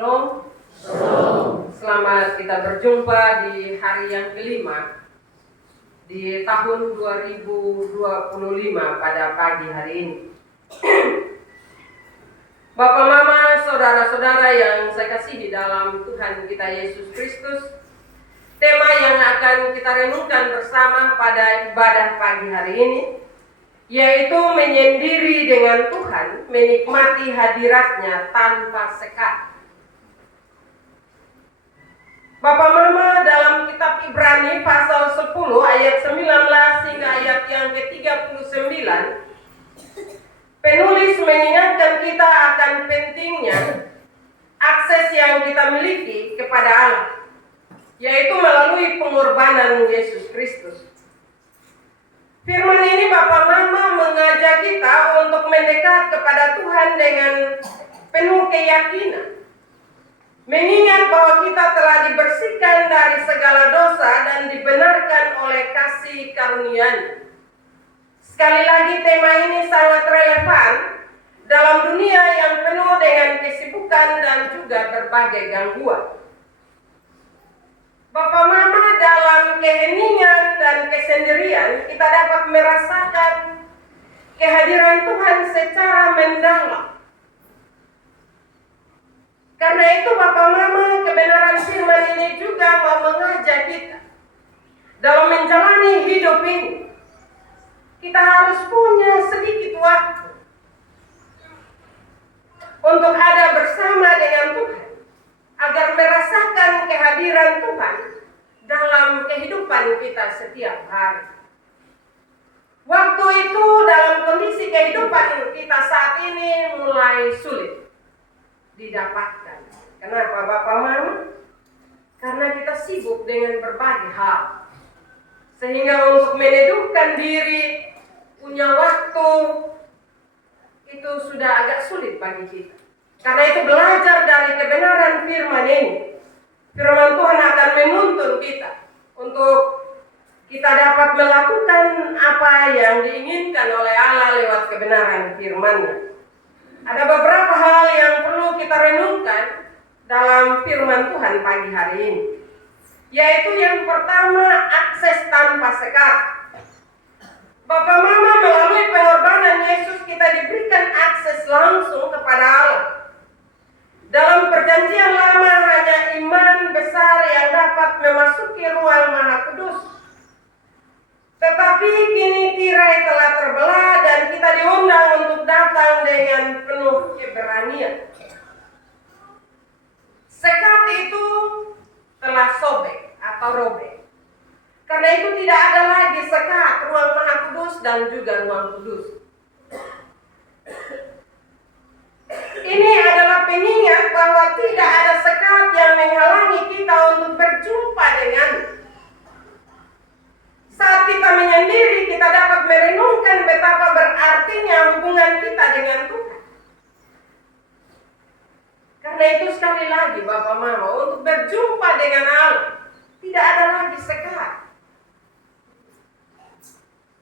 Shalom. Selamat kita berjumpa di hari yang kelima di tahun 2025 pada pagi hari ini. Bapak, Mama, saudara-saudara yang saya kasihi dalam Tuhan kita Yesus Kristus, tema yang akan kita renungkan bersama pada ibadah pagi hari ini yaitu menyendiri dengan Tuhan, menikmati hadiratnya tanpa sekat. Bapak Mama, dalam kitab Ibrani pasal 10 ayat 19 hingga ayat yang ke-39, penulis mengingatkan kita akan pentingnya akses yang kita miliki kepada Allah, yaitu melalui pengorbanan Yesus Kristus. Firman ini Bapak Mama mengajak kita untuk mendekat kepada Tuhan dengan penuh keyakinan, mengingat bahwa kita telah dibersihkan dari segala dosa dan dibenarkan oleh kasih karunia-Nya. Sekali lagi tema ini sangat relevan dalam dunia yang penuh dengan kesibukan dan juga berbagai gangguan. Bapak Mama, dalam keheningan dan kesendirian kita dapat merasakan kehadiran Tuhan secara mendalam. Karena itu Bapak Mama, kebenaran firman ini juga mau mengajak kita dalam menjalani hidup ini. Kita harus punya sedikit waktu untuk ada bersama dengan Tuhan, agar merasakan kehadiran Tuhan dalam kehidupan kita setiap hari. Waktu itu dalam kondisi kehidupan kita saat ini mulai sulit didapatkan. Kenapa Bapak Mama? Karena kita sibuk dengan berbagai hal, sehingga untuk meneduhkan diri, punya waktu, itu sudah agak sulit bagi kita. Karena itu belajar dari kebenaran firman ini, firman Tuhan akan menuntun kita untuk kita dapat melakukan apa yang diinginkan oleh Allah lewat kebenaran firman-Nya. Ada beberapa hal yang perlu kita renungkan dalam firman Tuhan pagi hari ini, yaitu yang pertama, akses tanpa sekat. Bapak Mama, melalui pengorbanan Yesus kita diberikan akses langsung kepada Allah. Dalam perjanjian lama hanya iman besar yang dapat memasuki ruang Maha Kudus. Tetapi kini tirai telah terbelah dan kita diundang untuk datang dengan penuh keberanian. Sekat itu telah sobek atau robek. Karena itu tidak ada lagi sekat ruang Maha Kudus dan juga ruang kudus. Ini adalah pengingat bahwa tidak ada sekat yang menghalangi kita untuk berjumpa dengan. Saat kita menyendiri, kita dapat merenungkan betapa berartinya hubungan kita dengan Tuhan. Karena itu sekali lagi Bapak Mama, untuk berjumpa dengan Allah tidak ada lagi sekat.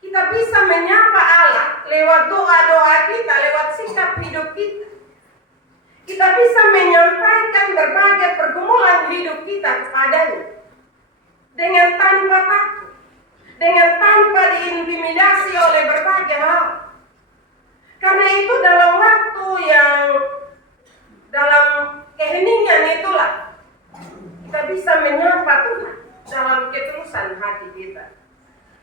Kita bisa menyapa Allah lewat doa-doa kita, lewat sikap hidup kita. Kita bisa menyampaikan berbagai pergumulan hidup kita kepadanya dengan tanpa takut, dengan tanpa diintimidasi oleh berbagai hal. Karena itu dalam waktu yang dalam keheningan itulah kita bisa menyapa Tuhan dalam ketulusan hati kita.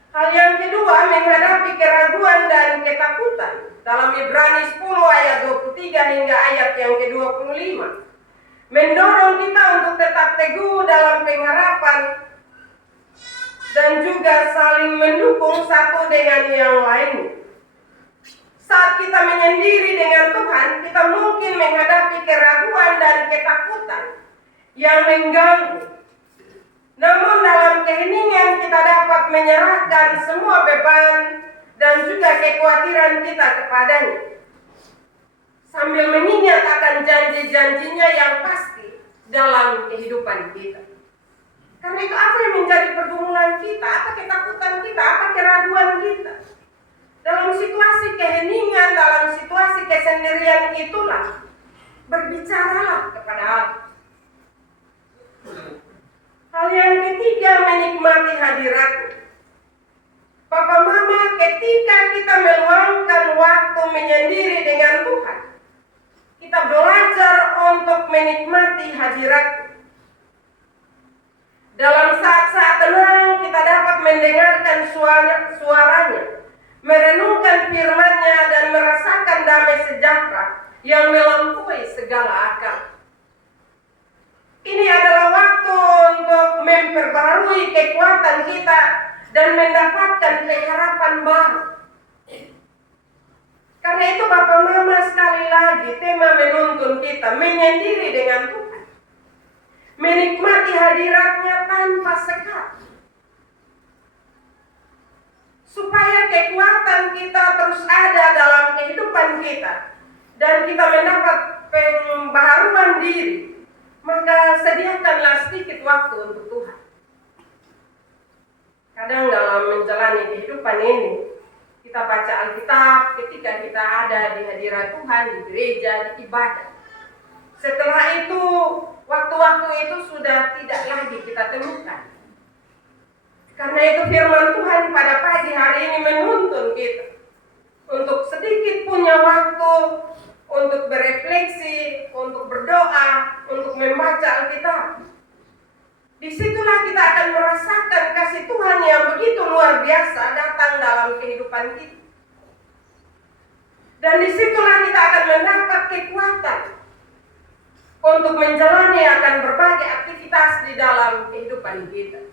Hal yang kedua, menghadapi keraguan dan ketakutan. Dalam Ibrani 10 ayat 23 hingga ayat yang ke-25, mendorong kita untuk tetap teguh dalam pengharapan dan juga saling mendukung satu dengan yang lain. Saat kita menyendiri dengan Tuhan, kita mungkin menghadapi keraguan dan ketakutan yang mengganggu. Namun dalam keheningan kita dapat menyerahkan semua beban dan juga kekhawatiran kita kepadanya, sambil mengingat akan janji-janjinya yang pasti dalam kehidupan kita. Karena itu apa yang menjadi pergumulan kita, apa ketakutan kita, apa keraguan kita? Dalam situasi keheningan, dalam situasi kesendirian itulah berbicaralah kepada Allah. Hal yang ketiga, menikmati hadirat-Nya. Papa Mama, ketika kita meluangkan waktu menyendiri dengan Tuhan, kita belajar untuk menikmati hadirat-Nya. Dalam saat-saat tenang kita dapat mendengarkan suaranya, merenungkan firman-Nya dan merasakan damai sejahtera yang melampaui segala akal. Ini adalah waktu untuk memperbarui kekuatan kita dan mendapatkan pengharapan baru. Karena itu Bapak Mama, sekali lagi tema menuntun kita menyendiri dengan Tuhan, menikmati hadirat-Nya tanpa sekat, supaya kekuatan kita terus ada dalam kehidupan kita dan kita mendapat pembaharuan diri. Maka sediakanlah sedikit waktu untuk Tuhan. Kadang dalam menjalani kehidupan ini, kita baca Alkitab ketika kita ada di hadirat Tuhan, di gereja, di ibadah. Setelah itu, waktu-waktu itu sudah tidak lagi kita temukan. Karena itu firman Tuhan pada pagi hari ini menuntun kita untuk sedikit punya waktu untuk berefleksi, untuk berdoa, untuk membaca Alkitab. Disitulah kita akan merasakan kasih Tuhan yang begitu luar biasa datang dalam kehidupan kita. Dan disitulah kita akan mendapat kekuatan untuk menjalani akan berbagai aktivitas di dalam kehidupan kita.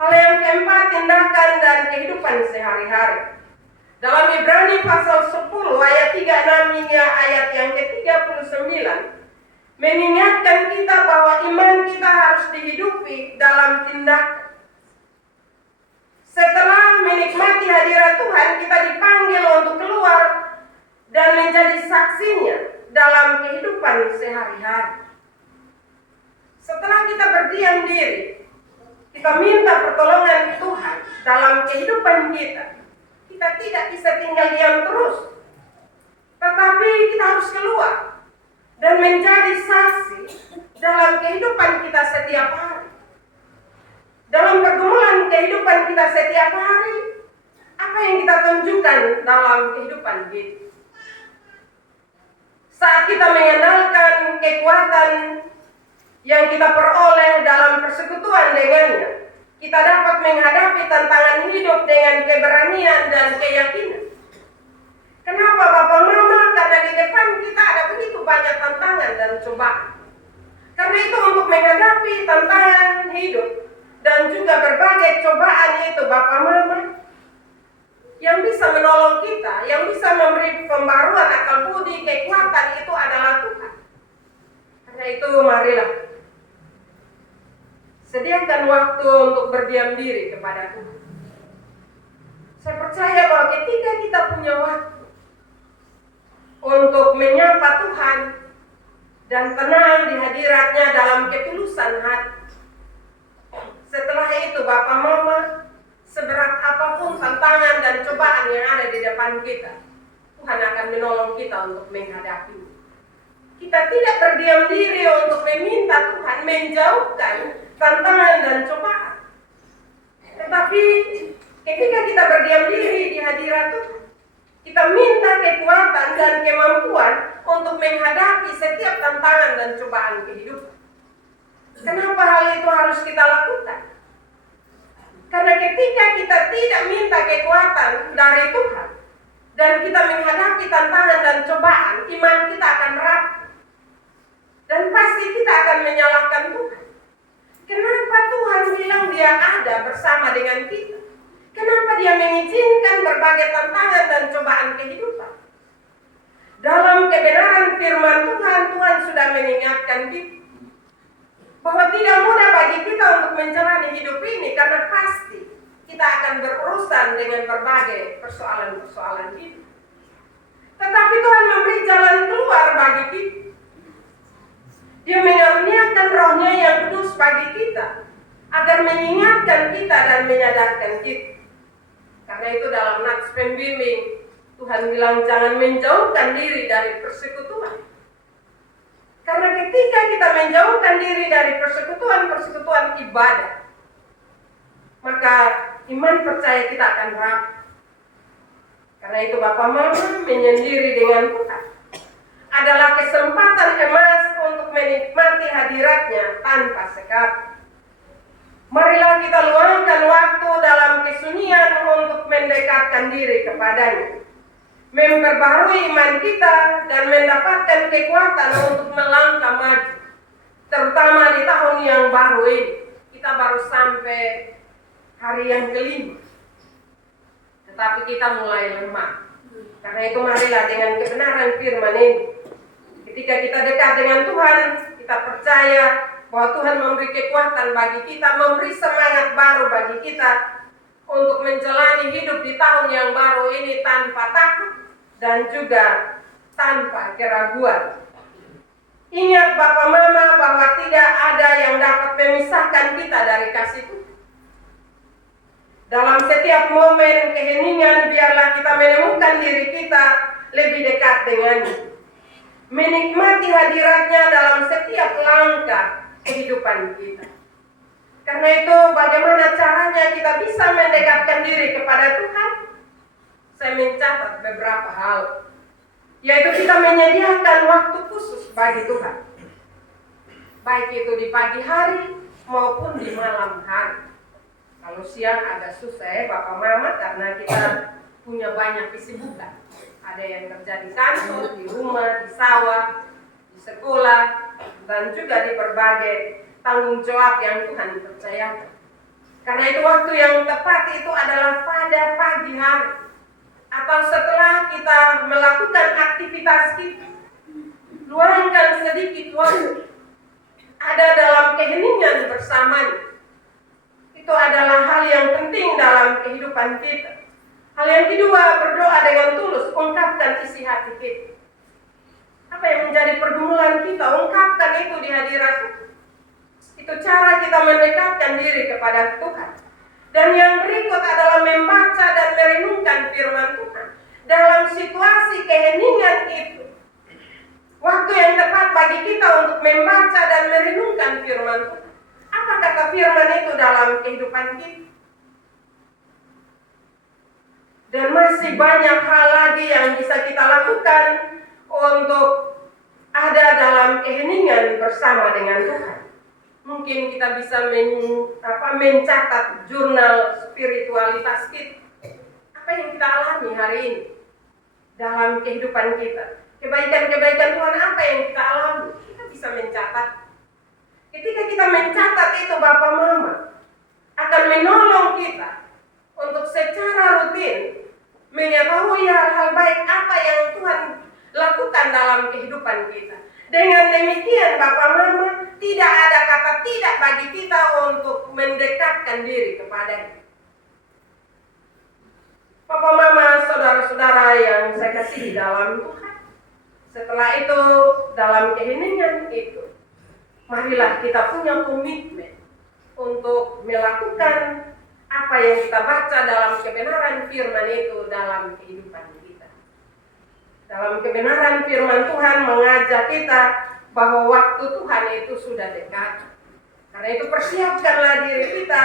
Hal yang keempat, tindakan dan kehidupan sehari-hari. Dalam Ibrani pasal 10 ayat 36 hingga ayat yang ke-39 mengingatkan kita bahwa iman kita harus dihidupi dalam tindakan. Setelah menikmati hadirat Tuhan, kita dipanggil untuk keluar dan menjadi saksinya dalam kehidupan sehari-hari. Setelah kita berdiam diri, kita minta pertolongan Tuhan dalam kehidupan kita. Kita tidak bisa tinggal diam terus, tetapi kita harus keluar dan menjadi saksi dalam kehidupan kita setiap hari. Dalam pergumulan kehidupan kita setiap hari, apa yang kita tunjukkan dalam kehidupan kita? Saat kita mengandalkan kekuatan yang kita peroleh dalam persekutuan dengannya, kita dapat menghadapi tantangan hidup dengan keberanian dan keyakinan. Kenapa Bapak Mama? Karena di depan kita ada begitu banyak tantangan dan cobaan. Karena itu untuk menghadapi tantangan hidup dan juga berbagai cobaan itu Bapak Mama, yang bisa menolong kita, yang bisa memberi pembaruan akal budi, kekuatan itu adalah Tuhan. Karena itu marilah sediakan waktu untuk berdiam diri kepada Tuhan. Saya percaya bahwa ketika kita punya waktu untuk menyapa Tuhan dan tenang di hadirat-Nya dalam ketulusan hati, setelah itu Bapak Mama, seberat apapun tantangan dan cobaan yang ada di depan kita, Tuhan akan menolong kita untuk menghadapi. Kita tidak berdiam diri untuk meminta Tuhan menjauhkan tantangan dan cobaan. Tetapi ketika kita berdiam diri di hadirat Tuhan, kita minta kekuatan dan kemampuan untuk menghadapi setiap tantangan dan cobaan kehidupan. Kenapa hal itu harus kita lakukan? Karena ketika kita tidak minta kekuatan dari Tuhan dan kita menghadapi tantangan dan cobaan, iman kita akan rapuh. Dan pasti kita akan menyalahkan Tuhan. Kenapa Tuhan bilang Dia ada bersama dengan kita? Kenapa Dia mengizinkan berbagai tantangan dan cobaan kehidupan? Dalam kebenaran firman Tuhan, Tuhan sudah mengingatkan kita bahwa tidak mudah bagi kita untuk menjalani hidup ini, karena pasti kita akan berurusan dengan berbagai persoalan-persoalan hidup. Tetapi Tuhan memberi jalan keluar bagi kita. Dia mengaruniakan Roh-Nya yang kudus bagi kita, agar mengingatkan kita dan menyadarkan kita. Karena itu dalam nats pembimbing, Tuhan bilang jangan menjauhkan diri dari persekutuan, ketika kita menjauhkan diri dari persekutuan ibadah, maka iman percaya kita akan rapuh. Karena itu Bapak Mama menyendiri dengan Tuhan adalah kesempatan emas untuk menikmati hadiratnya tanpa sekat. Marilah kita luangkan waktu dalam kesunyian untuk mendekatkan diri kepadanya, memperbarui iman kita dan mendapatkan kekuatan untuk melangkah maju. Terutama di tahun yang baru ini, kita baru sampai hari yang kelima, tetapi kita mulai lemah. Karena itu marilah dengan kebenaran firman ini, ketika kita dekat dengan Tuhan, kita percaya bahwa Tuhan memberi kekuatan bagi kita, memberi semangat baru bagi kita untuk menjalani hidup di tahun yang baru ini tanpa takut dan juga tanpa keraguan. Ingat Bapak Mama bahwa tidak ada yang dapat memisahkan kita dari kasih Tuhan. Dalam setiap momen keheningan, biarlah kita menemukan diri kita lebih dekat dengannya, menikmati hadiratnya dalam setiap langkah kehidupan kita. Karena itu bagaimana caranya kita bisa mendekatkan diri kepada Tuhan? Saya mencatat beberapa hal, yaitu kita menyediakan waktu khusus bagi Tuhan, baik itu di pagi hari maupun di malam hari. Kalau siang agak susah ya Bapak Mama, karena kita punya banyak kesibukan. Ada yang kerja di kantor, di rumah, di sawah, di sekolah, dan juga di berbagai tanggung jawab yang Tuhan percayakan. Karena itu waktu yang tepat itu adalah pada pagi hari, atau setelah kita melakukan aktivitas kita. Luangkan sedikit waktu ada dalam keheningan bersamanya. Itu adalah hal yang penting dalam kehidupan kita. Hal yang kedua, berdoa dengan tulus, ungkapkan isi hati kita. Apa yang menjadi pergumulan kita, ungkapkan itu di hadirat Tuhan. Itu cara kita mendekatkan diri kepada Tuhan. Dan yang berikut adalah membaca dan merenungkan firman Tuhan. Dalam situasi keheningan itu, waktu yang tepat bagi kita untuk membaca dan merenungkan firman Tuhan. Apa kata firman itu dalam kehidupan kita? Dan masih banyak hal lagi yang bisa kita lakukan untuk ada dalam keheningan bersama dengan Tuhan. Mungkin kita bisa mencatat jurnal spiritualitas kita. Apa yang kita alami hari ini dalam kehidupan kita? Kebaikan-kebaikan Tuhan apa yang kita alami? Kita bisa mencatat. Ketika kita mencatat itu, Bapak Mama akan menolong kita untuk secara rutin mengetahui hal-hal baik apa yang Tuhan lakukan dalam kehidupan kita. Dengan demikian Bapak Mama, tidak ada kata tidak bagi kita untuk mendekatkan diri kepadanya. Bapak Mama, saudara-saudara yang saya kasih dalam Tuhan, setelah itu dalam keheningan itu, marilah kita punya komitmen untuk melakukan apa yang kita baca dalam kebenaran firman itu dalam kehidupan kita. Dalam kebenaran firman Tuhan mengajak kita bahwa waktu Tuhan itu sudah dekat. Karena itu persiapkanlah diri kita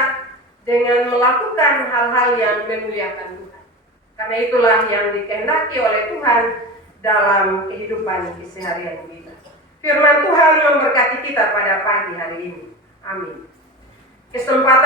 dengan melakukan hal-hal yang memuliakan Tuhan. Karena itulah yang dikehendaki oleh Tuhan dalam kehidupan keseharian kita. Firman Tuhan memberkati kita pada pagi hari ini. Amin. Kesempatan